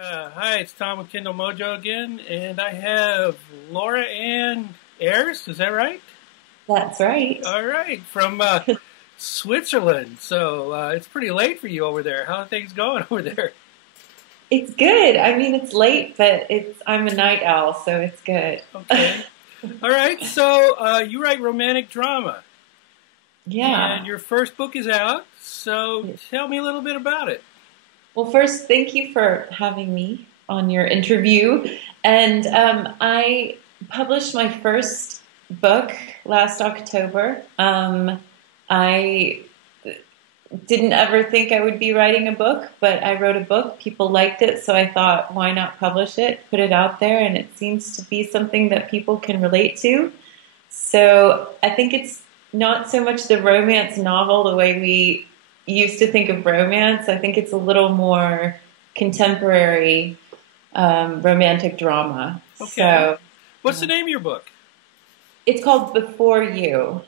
Hi, it's Tom with Kindle Mojo again, and I have Laura Ann Ayers. Is that right? That's right. All right, from Switzerland. So it's pretty late for you over there. How are things going over there? It's good. I mean, it's late, but I'm a night owl, so it's good. Okay. All right. So you write romantic drama, and Yeah. your first book is out. So tell me a little bit about it. Well, first, thank you for having me on your interview. And I published my first book last October. I didn't ever think I would be writing a book, but I wrote a book. People liked it, so I thought, why not publish it, put it out there, and it seems to be something that people can relate to. So I think it's not so much the romance novel the way we used to think of romance. I think it's a little more contemporary romantic drama. Okay. So What's the name of your book? it's called Before You.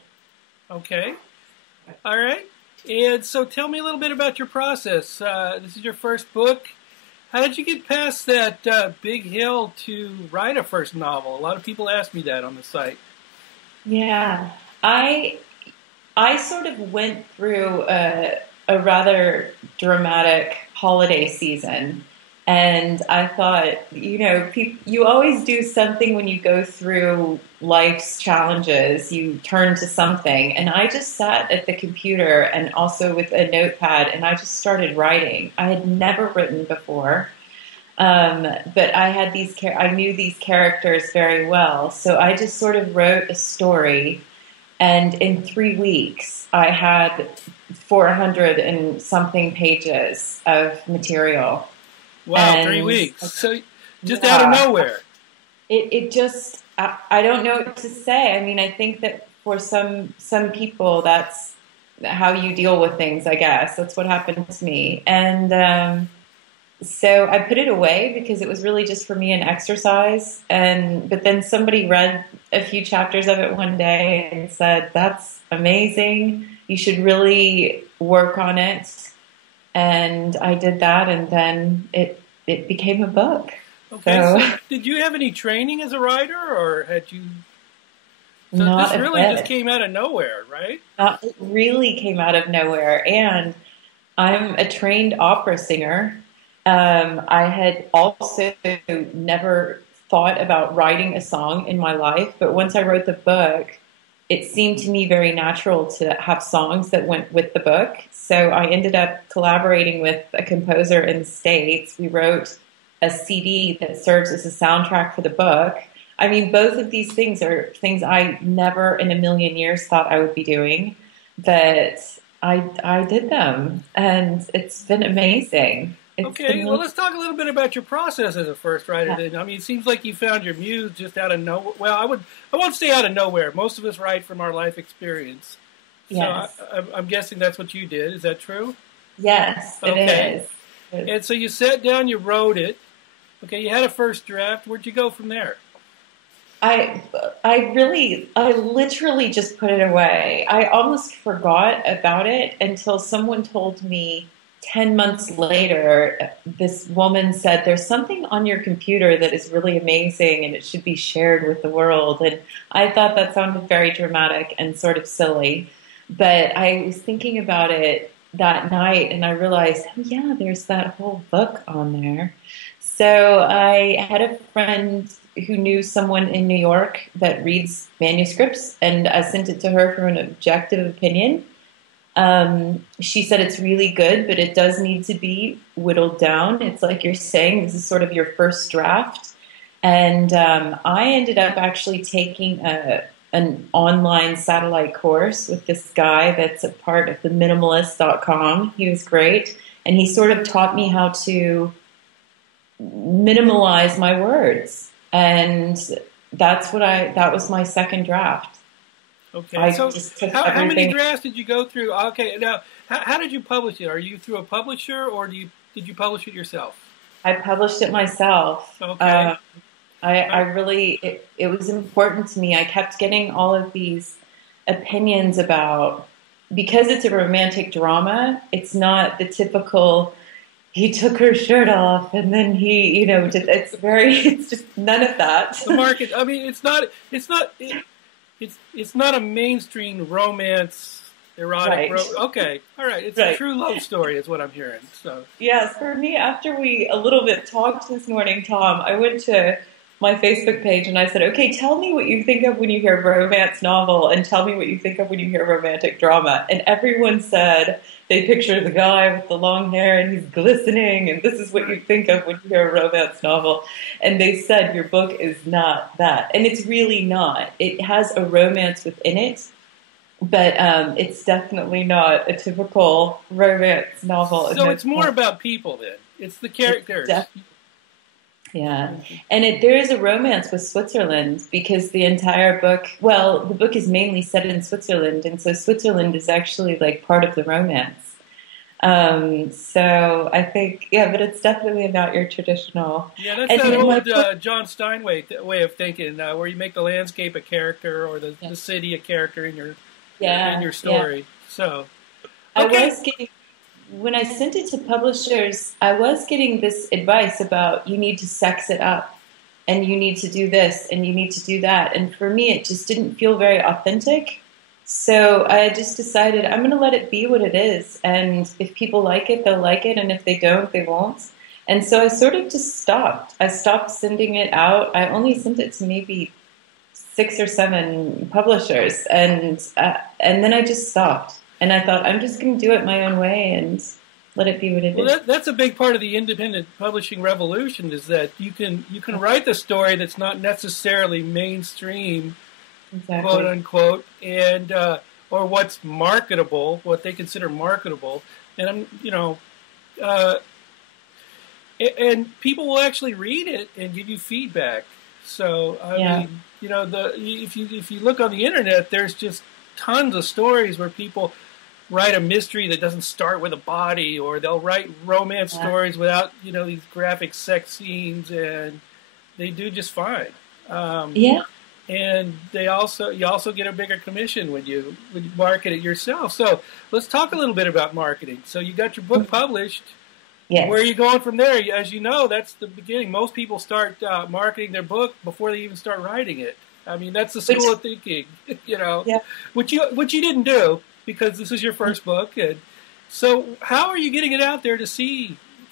Okay. All right. And so tell me a little bit about your process. This is your first book. How did you get past that big hill to write a first novel? A lot of people ask me that on the site. Yeah, I I sort of went through a rather dramatic holiday season. And I thought, you always do something when you go through life's challenges. You turn to something. And I just sat at the computer and also with a notepad and I just started writing. I had never written before. But I knew these characters very well. So I just sort of wrote a story. And in 3 weeks, I had 400 and something pages of material. Wow, three And weeks. So just out of yeah, nowhere. it just, I don't know what to say. I mean, I think that for some people, that's how you deal with things, I guess. That's what happened to me. And so I put it away because it was really just for me an exercise. But then somebody read a few chapters of it one day and said, "That's amazing. You should really work on it." And I did that, and then it became a book. Okay, So so did you have any training as a writer, or had you? So not this a really just bit. came out of nowhere, right? It really came out of nowhere. And I'm a trained opera singer. I had also never thought about writing a song in my life, but once I wrote the book, it seemed to me very natural to have songs that went with the book. So I ended up collaborating with a composer in the States. We wrote a CD that serves as a soundtrack for the book. I mean, both of these things are things I never in a million years thought I would be doing, but I did them, and it's been amazing. It's been Okay, well, really, let's talk a little bit about your process as a first writer. yeah. Then, I mean, it seems like you found your muse just out of nowhere. Well, I won't say out of nowhere. Most of us write from our life experience. So Yes, I'm guessing that's what you did. Is that true? yes, it Okay, is. It- and so you sat down, you wrote it. Okay, you had a first draft. Where'd you go from there? I I literally just put it away. I almost forgot about it until someone told me 10 months later, this woman said, "There's something on your computer that is really amazing and it should be shared with the world." And I thought that sounded very dramatic and sort of silly. But I was thinking about it that night and I realized, oh, yeah, there's that whole book on there. So I had a friend who knew someone in New York that reads manuscripts, and I sent it to her for an objective opinion. She said it's really good, but it does need to be whittled down. It's like you're saying, this is sort of your first draft. And I ended up actually taking an online satellite course with this guy that's a part of the minimalist.com. He was great. And he sort of taught me how to minimalize my words. And that was my second draft. Okay, I so just took how many everything. drafts did you go through? Okay, now how did you publish it? Are you through a publisher or did you publish it yourself? I published it myself. Okay, I really, it was important to me. I kept getting all of these opinions about, because it's a romantic drama, it's not the typical he took her shirt off, and then he, it's just none of that. The market. I mean, it's not a mainstream romance, erotic. Right. Okay, all right. It's a Right. true love story, is what I'm hearing. So Yes, for me, after we a little bit talked this morning, Tom, I went to my Facebook page and I said, okay, tell me what you think of when you hear romance novel and tell me what you think of when you hear romantic drama. And everyone said they picture the guy with the long hair and he's glistening and this is what you think of when you hear a romance novel. And they said your book is not that. And it's really not. It has a romance within it, but it's definitely not a typical romance novel. so it's more about people then. It's the characters. Yeah, and there is a romance with Switzerland because the entire book, well, the book is mainly set in Switzerland, and so Switzerland is actually like part of the romance. So I think, yeah, but it's definitely not your traditional. Yeah, that's And that in my old book, John Steinway way of thinking, where you make the landscape a character or yeah, the city a character in your yeah, yeah. story. So I okay, was getting when I sent it to publishers, I was getting this advice about you need to sex it up and you need to do this and you need to do that. And for me, it just didn't feel very authentic. So I just decided I'm going to let it be what it is. And if people like it, they'll like it. And if they don't, they won't. And so I sort of just stopped. I stopped sending it out. I only sent it to maybe 6 or 7 publishers. And then I just stopped. And I thought, I'm just going to do it my own way and let it be what it well, is. that's a big part of the independent publishing revolution is that you can write the story that's not necessarily mainstream, quote Exactly. unquote, and or what's marketable, what they consider marketable, and uh, and people will actually read it and give you feedback. So I Yeah. mean, if you look on the internet, there's just tons of stories where people write a mystery that doesn't start with a body, or they'll write romance Yeah. stories without these graphic sex scenes, and they do just fine. Um, Yeah. and you also get a bigger commission when you market it yourself. So let's talk a little bit about marketing. So you got your book published. Where are Yes. you going from there? As you know, that's the beginning. Most people start marketing their book before they even start writing it. I mean, that's the Which, school of thinking, yeah. which you didn't do because this is your first book. And so, how are you getting it out there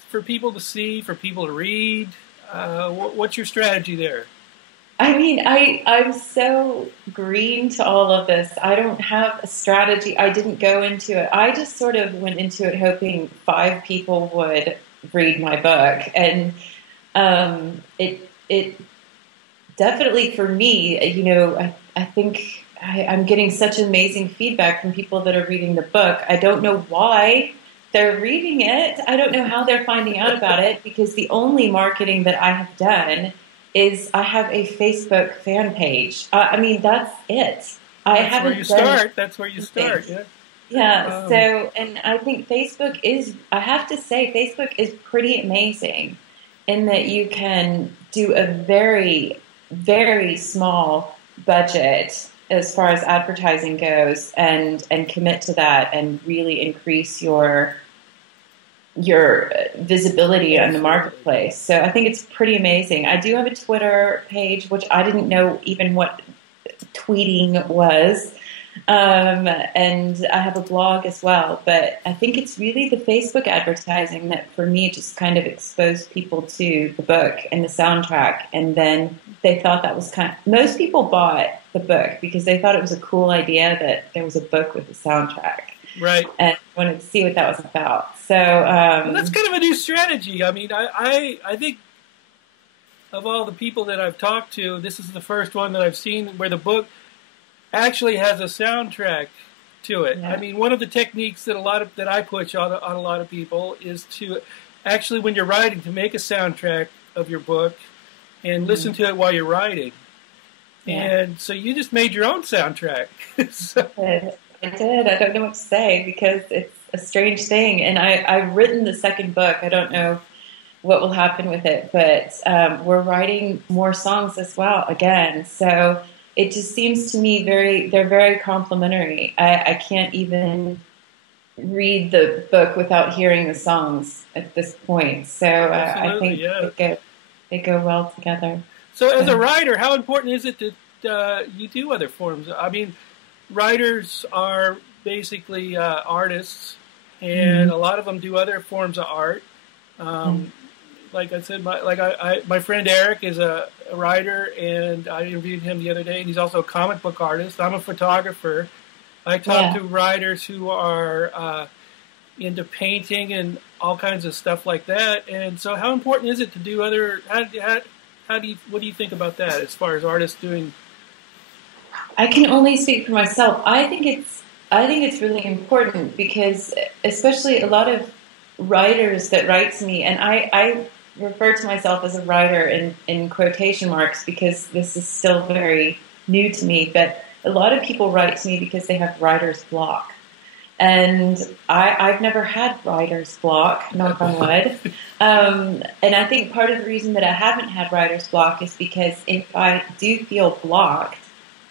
for people to see, for people to read? What's your strategy there? I mean, I'm so green to all of this. I don't have a strategy. I didn't go into it. I just sort of went into it hoping 5 people would read my book. And it definitely for me, I think I'm getting such amazing feedback from people that are reading the book. I don't know why they're reading it. I don't know how they're finding out about it because the only marketing that I have done is I have a Facebook fan page. I mean, that's it. I That's where you haven't done start. That's where you start. anything. Yeah. Yeah, Um, so, and I think Facebook is, I have to say, Facebook is pretty amazing in that you can do a very, very small budget as far as advertising goes and commit to that and really increase your visibility on the absolutely. marketplace. So I think it's pretty amazing. I do have a Twitter page, which I didn't know even what tweeting was. And I have a blog as well, but I think it's really the Facebook advertising that for me just kind of exposed people to the book and the soundtrack. And then they thought that was most people bought the book because they thought it was a cool idea that there was a book with a soundtrack Right. and wanted to see what that was about. So, Well, that's kind of a new strategy. I mean, I think of all the people that I've talked to, this is the first one that I've seen where the book actually has a soundtrack to it. I yeah, mean, one of the techniques that I push on a lot of people is to actually, when you're writing, to make a soundtrack of your book and hmm listen to it while you're writing. yeah. And so you just made your own soundtrack. So, I did. I don't know what to say because it's a strange thing. And I've written the second book. I don't know what will happen with it, but we're writing more songs as well again. So it just seems to me they're very complimentary. I can't even read the book without hearing the songs at this point. So I Absolutely, think yeah. they go well together. So, as a So, writer, how important is it that you do other forms? I mean, writers are basically artists, and mm, a lot of them do other forms of art. yeah, Um, like I said, my friend Eric is a writer, and I interviewed him the other day. And he's also a comic book artist. I'm a photographer. I talk yeah. to writers who are into painting and all kinds of stuff like that. And so, how important is it to do other? How do you? What do you think about that as far as artists doing? I can only speak for myself. I think it's really important because especially a lot of writers that write to me, and I refer to myself as a writer in quotation marks because this is still very new to me, but a lot of people write to me because they have writer's block. And I've never had writer's block, knock on wood. And I think part of the reason that I haven't had writer's block is because if I do feel blocked,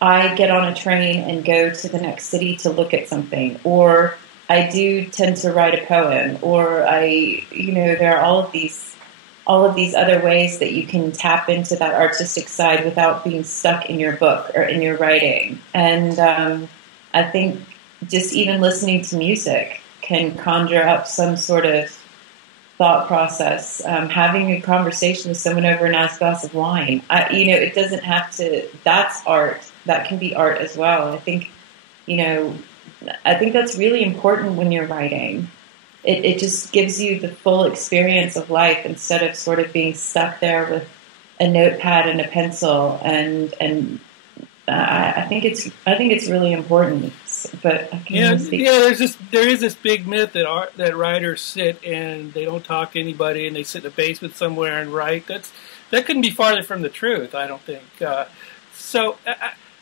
I get on a train and go to the next city to look at something, or I do tend to write a poem, or there are all of these other ways that you can tap into that artistic side without being stuck in your book or in your writing. And I think just even listening to music can conjure up some sort of thought process. Having a conversation with someone over a nice glass of wine, it doesn't have to. That's art. That can be art as well. You know, I think that's really important when you're writing. It just gives you the full experience of life instead of sort of being stuck there with a notepad and a pencil. And I think it's really important. But I can only And speak. yeah, there is this big myth that writers sit and they don't talk to anybody and they sit in a basement somewhere and write. That couldn't be farther from the truth. I don't think.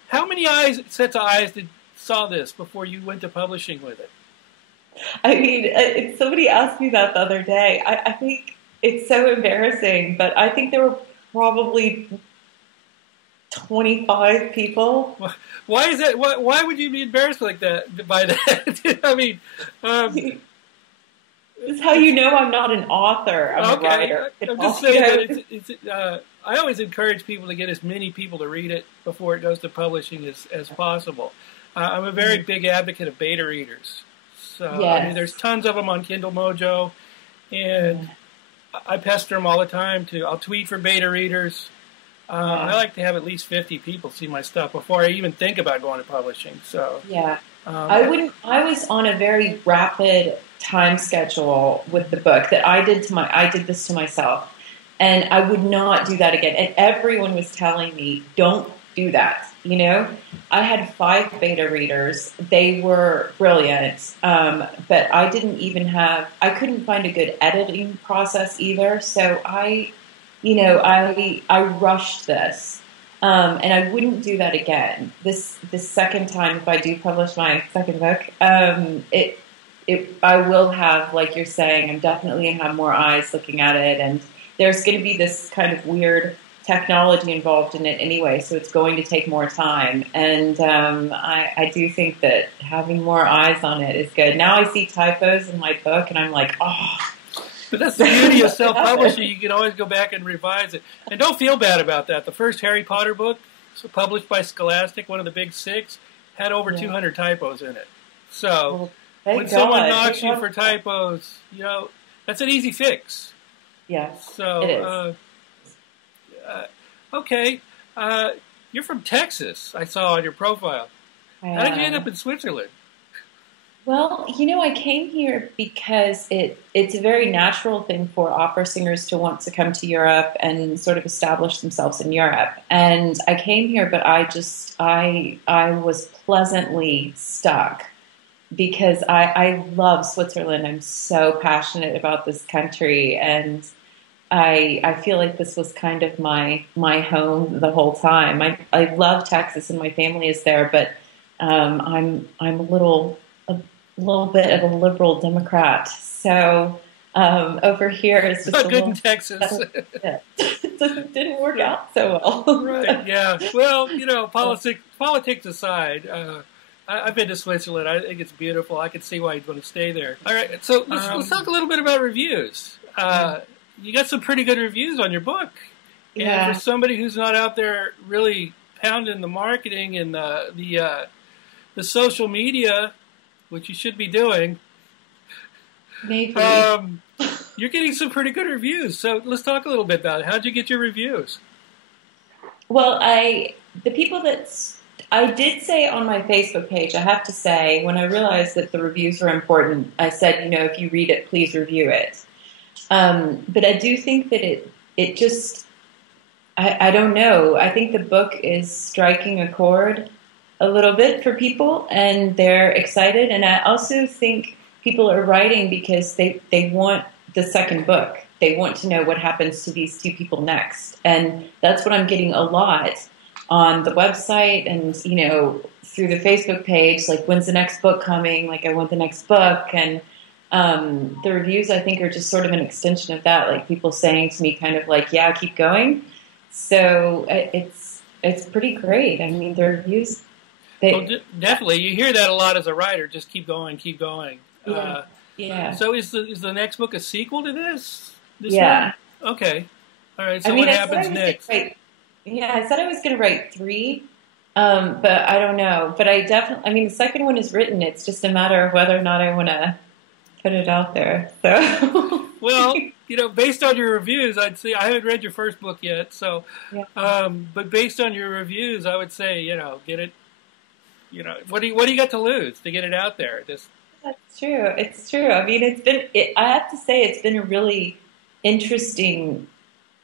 How many sets of eyes saw this before you went to publishing with it? I mean, somebody asked me that the other day. I think it's so embarrassing, but I think there were probably 25 people. Why is that? Why would you be embarrassed like that by that? I mean, um, This is how you know I'm not an author. I'm a okay. writer. I'm just saying that I always encourage people to get as many people to read it before it goes to publishing as possible. I'm a very big advocate of beta readers. So Yes. I mean, there's tons of them on Kindle Mojo, and I pester them all the time. I'll tweet for beta readers. I like to have at least 50 people see my stuff before I even think about going to publishing. So Yeah. I was on a very rapid time schedule with the book that I did this to myself, and I would not do that again. And everyone was telling me, don't do that. I had 5 beta readers. They were brilliant. But I couldn't find a good editing process either. So I rushed this. And I wouldn't do that again. This second time, if I do publish my second book, I will have, like you're saying, I'm definitely going to have more eyes looking at it, and there's going to be this kind of weird technology involved in it anyway, so it's going to take more time. And I do think that having more eyes on it is good. Now I see typos in my book, and I'm like, oh. But that's the beauty of self-publishing. You can always go back and revise it. And don't feel bad about that. The first Harry Potter book, published by Scholastic, one of the big 6, had over 200 typos in it. So when someone knocks you for typos, that's an easy fix. Yeah, so, it is. Okay. You're from Texas, I saw on your profile. How did you end up in Switzerland? Well, I came here because it's a very natural thing for opera singers to want to come to Europe and sort of establish themselves in Europe. And I came here, but I was pleasantly stuck because I love Switzerland. I'm so passionate about this country, and I feel like this was kind of my home the whole time. I love Texas and my family is there, but I'm a little bit of a liberal Democrat. So over here it's just not good in Texas. It didn't work out so well. Right? Yeah. Well, politics aside, I've been to Switzerland. I think it's beautiful. I can see why you'd want to stay there. All right, so let's talk a little bit about reviews. You got some pretty good reviews on your book. And for somebody who's not out there really pounding the marketing and the social media, which you should be doing, maybe you're getting some pretty good reviews. So let's talk a little bit about it. How'd you get your reviews? Well, the people I did say on my Facebook page, I have to say, when I realized that the reviews were important, I said, if you read it, please review it. But I do think that it just, I don't know. I think the book is striking a chord a little bit for people, and they're excited. And I also think people are writing because they want the second book. They want to know what happens to these two people next. And that's what I'm getting a lot on the website and, through the Facebook page, like, when's the next book coming? Like, I want the next book. And the reviews, I think, are just sort of an extension of that, like people saying to me kind of like, yeah, keep going. So it's pretty great. I mean, the reviews... definitely. You hear that a lot as a writer, just keep going, keep going. Yeah. So is the next book a sequel to this yeah. one? Okay. All right, so what happens next? I said I was going to write 3, but I don't know. But the second one is written. It's just a matter of whether or not I want to put it out there. So. Well, based on your reviews, I'd say, I haven't read your first book yet, so, but based on your reviews, I would say, get it, what do you got to lose to get it out there? That's true. It's true. I mean, I have to say, it's been a really interesting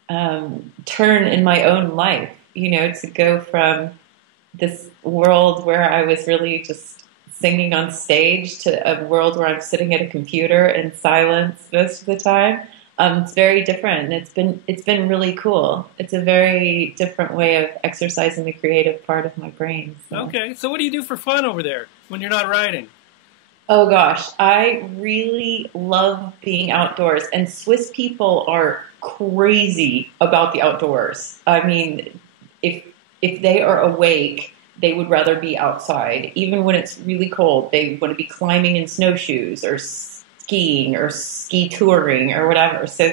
turn in my own life, to go from this world where I was really just singing on stage to a world where I'm sitting at a computer in silence most of the time. It's very different. It's been really cool. It's a very different way of exercising the creative part of my brain. So. Okay. So what do you do for fun over there when you're not writing? Oh gosh, I really love being outdoors, and Swiss people are crazy about the outdoors. I mean, if they are awake, they would rather be outside. Even when it's really cold, they want to be climbing in snowshoes or skiing or ski touring or whatever. So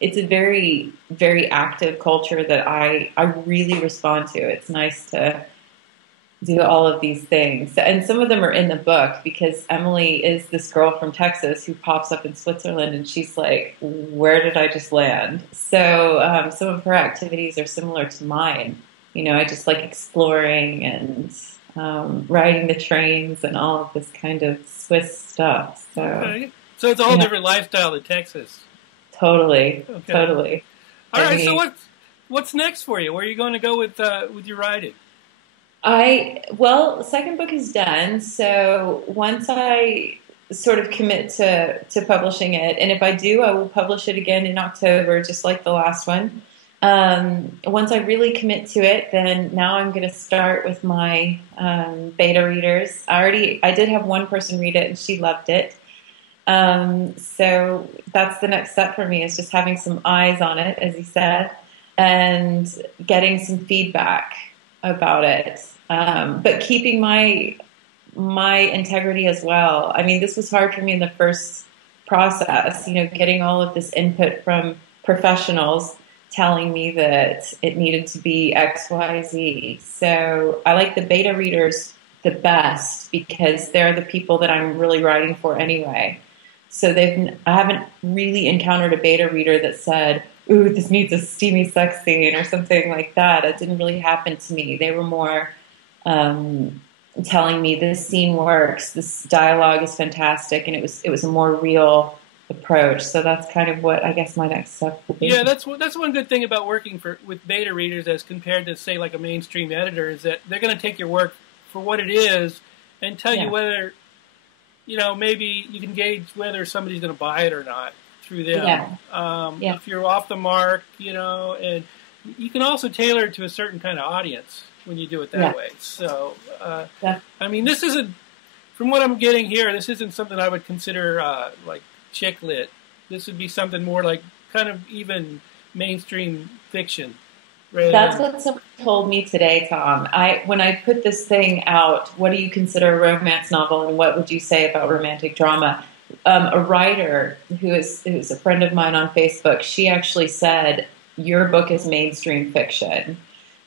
it's a very, very active culture that I really respond to. It's nice to do all of these things. And some of them are in the book because Emily is this girl from Texas who pops up in Switzerland and she's like, where did I just land? So some of her activities are similar to mine. I just like exploring and riding the trains and all of this kind of Swiss stuff. So, okay. So it's a whole different lifestyle than Texas. Totally. Okay. Totally. All right. So what's next for you? Where are you going to go with your writing? The second book is done. So once I sort of commit to publishing it, and if I do, I will publish it again in October, just like the last one. Once I really commit to it, then now I'm going to start with my beta readers. I did have one person read it and she loved it. So that's the next step for me, is just having some eyes on it, as you said, and getting some feedback about it. But keeping my integrity as well. I mean, this was hard for me in the first process, getting all of this input from professionals telling me that it needed to be X, Y, Z. So I like the beta readers the best because they're the people that I'm really writing for anyway. So I haven't really encountered a beta reader that said, ooh, this needs a steamy sex scene or something like that. It didn't really happen to me. They were more telling me this scene works, this dialogue is fantastic, and it was a more real approach. So that's kind of what I guess my next step will be. Yeah, that's one good thing about working with beta readers as compared to, say, like a mainstream editor, is that they're going to take your work for what it is and tell you whether, maybe you can gauge whether somebody's going to buy it or not through them. If you're off the mark, and you can also tailor it to a certain kind of audience when you do it that way. So, I mean, this isn't, from what I'm getting here, this isn't something I would consider like chick lit. This would be something more like kind of even mainstream fiction. That's rather what someone told me today, Tom. When I put this thing out, what do you consider a romance novel, and what would you say about romantic drama? A writer who's a friend of mine on Facebook, she actually said your book is mainstream fiction.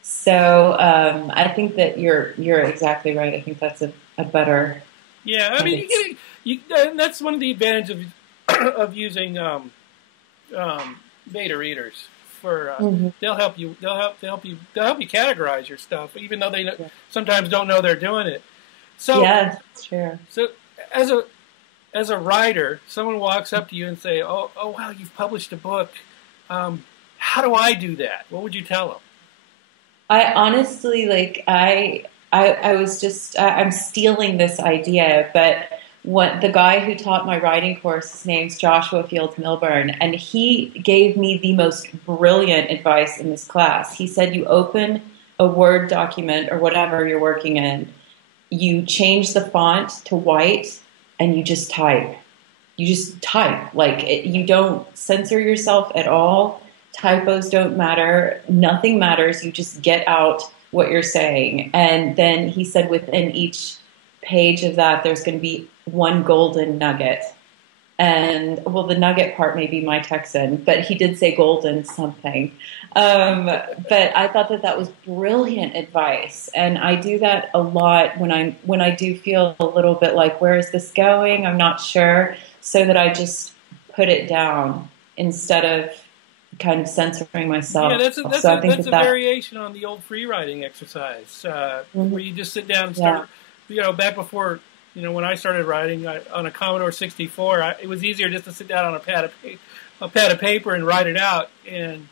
So I think that you're exactly right. I think that's a better yeah. I kind mean, of. and that's one of the advantages of of using beta readers. For Mhm. they'll help you. They'll help you categorize your stuff, even though they Yeah. sometimes don't know they're doing it. So, Yes, that's true. so as a writer, someone walks up to you and say, "Oh, wow, you've published a book. How do I do that?" What would you tell them? I honestly like I was just I'm stealing this idea, but what the guy who taught my writing course, his name's Joshua Fields Milburn, and he gave me the most brilliant advice in this class. He said you open a Word document or whatever you're working in, you change the font to white, and you just type. You just type. You don't censor yourself at all. Typos don't matter. Nothing matters. You just get out what you're saying. And then he said within each page of that, there's going to be one golden nugget. And well, the nugget part may be my Texan, but he did say golden something. But I thought that that was brilliant advice, and I do that a lot when I do feel a little bit like, where is this going? I'm not sure, so that I just put it down instead of kind of censoring Yeah, myself. So I think that's a that. variation on the old free writing exercise, Mhm. where you just sit down and Yeah. start. Back before when I started writing on a Commodore 64, it was easier just to sit down on a pad of paper and write it out, and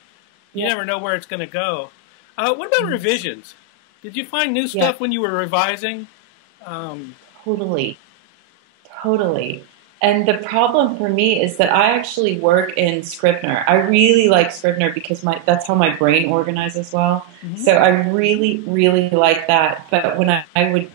you Yeah. never know where it's going to go. What about revisions? Did you find new Yeah. stuff when you were revising? Um, Totally. Totally. And the problem for me is that I actually work in Scrivener. I really like Scrivener because that's how my brain organizes well. mhm. So I really, really like that. But when I would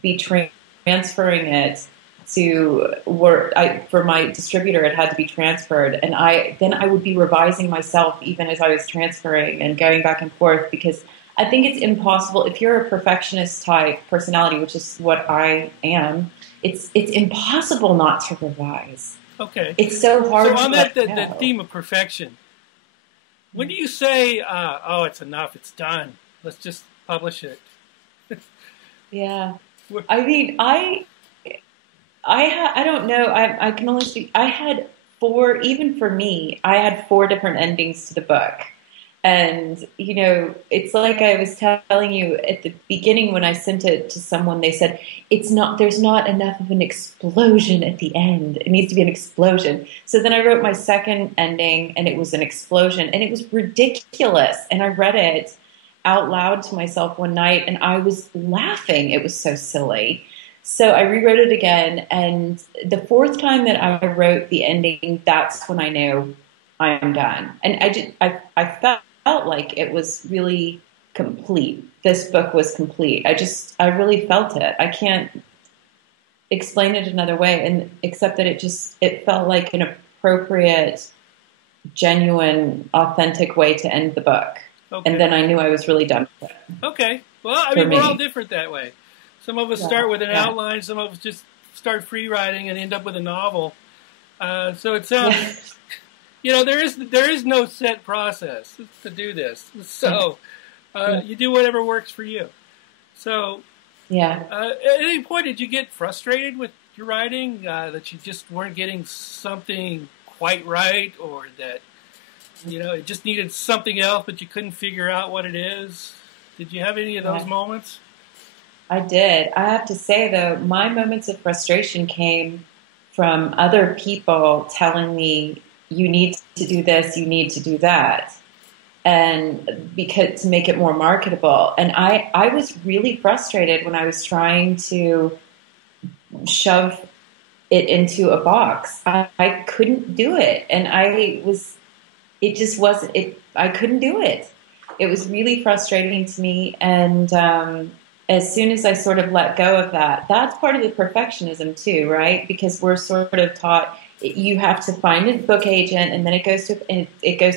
be transferring it to work, for my distributor, it had to be transferred. And I would be revising myself even as I was transferring and going back and forth, because I think it's impossible if you're a perfectionist type personality, which is what I am. It's impossible not to revise. Okay. It's so So hard to on let the go. theme of perfection, when do you say, "Oh, it's enough, it's done, let's just publish it"? Yeah. I mean, I don't know. I can only speak. I had four, even for me, I had four different endings to the book. And, it's like I was telling you at the beginning when I sent it to someone, they said, there's not enough of an explosion at the end. It needs to be an explosion. So then I wrote my second ending, and it was an explosion, and it was ridiculous. And I read it out loud to myself one night, and I was laughing. It was so silly. So I rewrote it again, and the fourth time that I wrote the ending, that's when I knew I am done. And I felt like it was really complete. This book was complete. I really felt it. I can't explain it another way, and except that it felt like an appropriate, genuine, authentic way to end the book. Okay. And then I knew I was really done with it. Okay. Well, I For mean, we're all me. different that way. Some of us Yeah, start with an yeah. outline. Some of us just start free writing and end up with a novel. So it sounds, there is no set process to do this. So you do whatever works for you. So Yeah. at any point, did you get frustrated with your writing, that you just weren't getting something quite right, or that it just needed something else, but you couldn't figure out what it is? Did you have any of those moments? I did. I have to say, though, my moments of frustration came from other people telling me, you need to do this, you need to do that, and because to make it more marketable. And I was really frustrated when I was trying to shove it into a box. I couldn't do it. And it just wasn't, I couldn't do it. It was really frustrating to me. And as soon as I sort of let go of that, that's part of the perfectionism too, right? Because we're sort of taught you have to find a book agent, and then it goes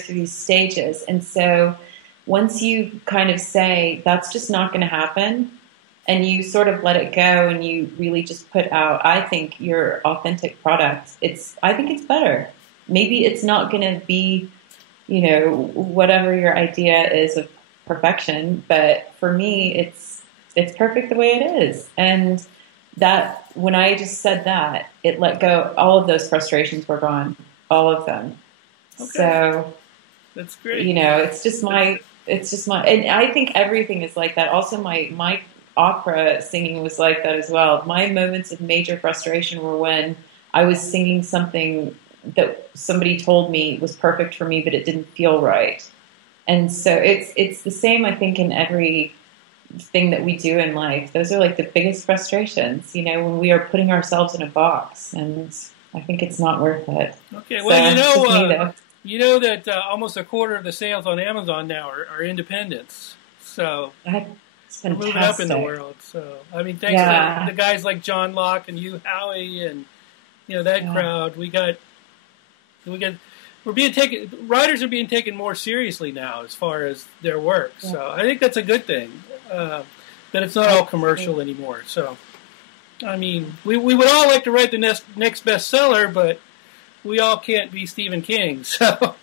through these stages. And so once you kind of say that's just not going to happen, and you sort of let it go, and you really just put out, I think, your authentic product, I think it's better. Maybe it's not going to be, whatever your idea is of perfection, but for me, it's perfect the way it is. And that when I just said that, it let go, all of those frustrations were gone, all of them. Okay. So that's great. it's just my, and I think everything is like that. Also, my opera singing was like that as well. My moments of major frustration were when I was singing something that somebody told me was perfect for me, but it didn't feel right. And so it's the same, I think, in every thing that we do in life. Those are like the biggest frustrations, when we are putting ourselves in a box, and I think it's not worth it. Okay, well, so, you know that almost a quarter of the sales on Amazon now are independents. So we're moving up in the world. So I mean, thanks to the guys like John Locke and you, Howie, and that crowd. We're being taken. Writers are being taken more seriously now as far as their work. Yeah. So I think that's a good thing. That it's not all commercial anymore. So I mean, we would all like to write the next bestseller, but we all can't be Stephen King. So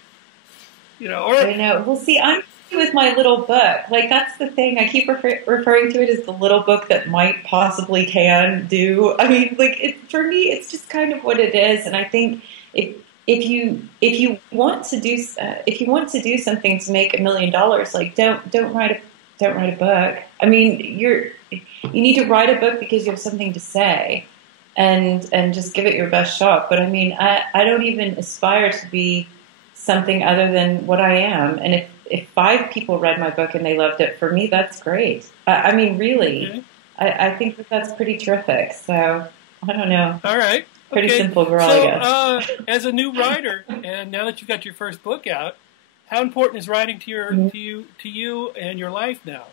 I know. Well, see, I'm with my little book. Like, that's the thing. I keep referring to it as the little book that might possibly can do. I mean, like, for me, it's just kind of what it is. And I think if you want to do something to make $1 million, like, don't write a book. I mean, you need to write a book because you have something to say, and just give it your best shot. But I mean, I don't even aspire to be something other than what I am. And if 5 people read my book and they loved it, for me, that's great. I mean, really, okay. I think that's pretty terrific. So I don't know. All right. Pretty simple girl, so, I guess. As a new writer, and now that you've got your first book out, how important is writing to you and your life now?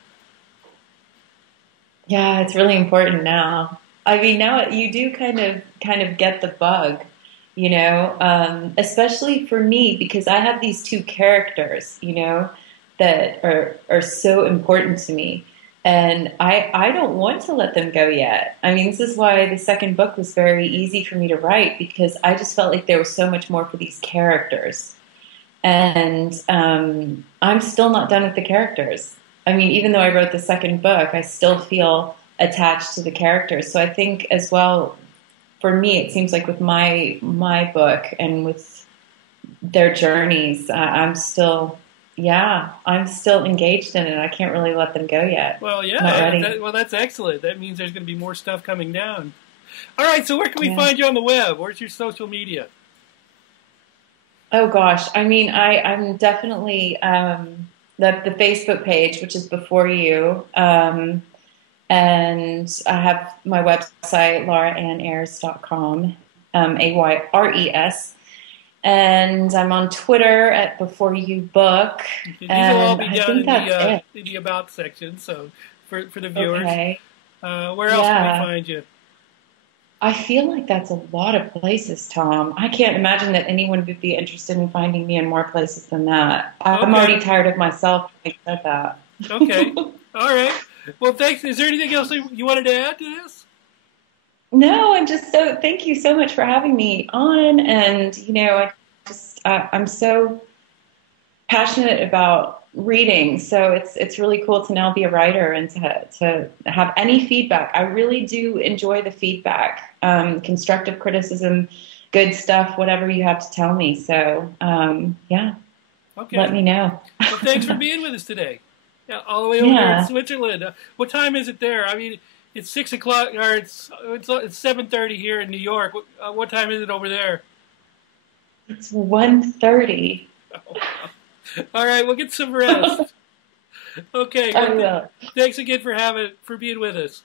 Yeah, it's really important now. I mean, now you do kind of get the bug, especially for me, because I have these 2 characters, that are so important to me. And I don't want to let them go yet. I mean, this is why the second book was very easy for me to write, because I just felt like there was so much more for these characters. And I'm still not done with the characters. I mean, even though I wrote the second book, I still feel attached to the characters. So I think as well, for me, it seems like with my book and with their journeys, I'm still engaged in it. I can't really let them go yet. Well, yeah. That's excellent. That means there's going to be more stuff coming down. All right. So where can we find you on the web? Where's your social media? Oh gosh. I mean, I'm definitely the Facebook page, which is Before You. And I have my website, lauraannayers.com, Ayres. And I'm on Twitter at Before You Book. These will all be down in the About section, so for the viewers. Okay. Where else can we find you? I feel like that's a lot of places, Tom. I can't imagine that anyone would be interested in finding me in more places than that. I'm already tired of myself having said that. Okay. All right. Well, thanks. Is there anything else you wanted to add to this? No, thank you so much for having me on. And, I'm so passionate about reading. So it's really cool to now be a writer and to have any feedback. I really do enjoy the feedback, constructive criticism, good stuff, whatever you have to tell me. So, Okay. Let me know. Well, thanks for being with us today. Yeah, all the way over there in Switzerland. What time is it there? I mean, it's 6 o'clock, or it's 7:30 here in New York. What time is it over there? It's 1:30. All right, we'll get some rest. Okay. I will. Thanks again for being with us.